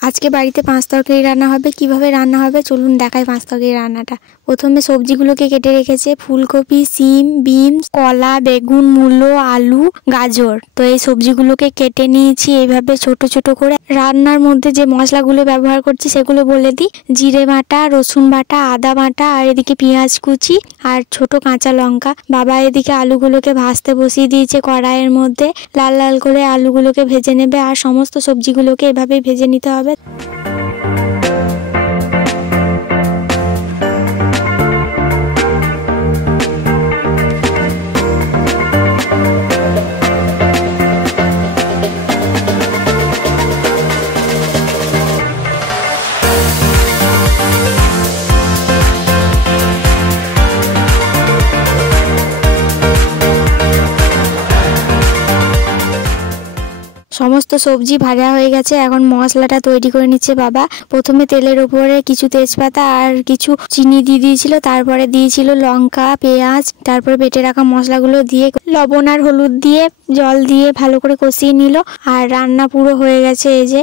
আজকে বাড়িতে পাঁচ তরকারি রান্না হবে। কিভাবে রান্না হবে চলুন দেখাই পাঁচ তরকারি রান্নাটা। প্রথমে সবজিগুলোকে কেটে রেখেছে, ফুলকপি, সিম, বিনস, কলা, বেগুন, মূলো, আলু, গাজর। তো এই সবজিগুলোকে কেটে নিয়েছি এইভাবে ছোট ছোট করে। রান্নার মধ্যে যে মশলাগুলো ব্যবহার করছি সেগুলো বলে দিই। জিরে বাটা, রসুন বাটা, আদা বাটা, আর এদিকে পেঁয়াজ কুচি আর ছোট কাঁচা লঙ্কা। বাবা এদিকে আলুগুলোকে ভাজতে বসিয়ে দিয়েছে কড়াইয়ের মধ্যে। লাল লাল করে আলুগুলোকে ভেজে নেবে আর সমস্ত সবজিগুলোকে এভাবেই ভেজে নিতে হবে। সমস্ত সবজি ভাজা হয়ে গেছে, এখন মশলাটা তৈরি করে নিচ্ছে বাবা। প্রথমে তেলের উপরে কিছু তেজপাতা আর কিছু চিনি দিয়ে দিয়েছিল, তারপরে দিয়েছিল লঙ্কা, পেঁয়াজ, তারপরে বেটে রাখা মশলাগুলো দিয়ে লবণ আর হলুদ দিয়ে জল দিয়ে ভালো করে কষিয়ে নিল। আর রান্না পুরো হয়ে গেছে। এই যে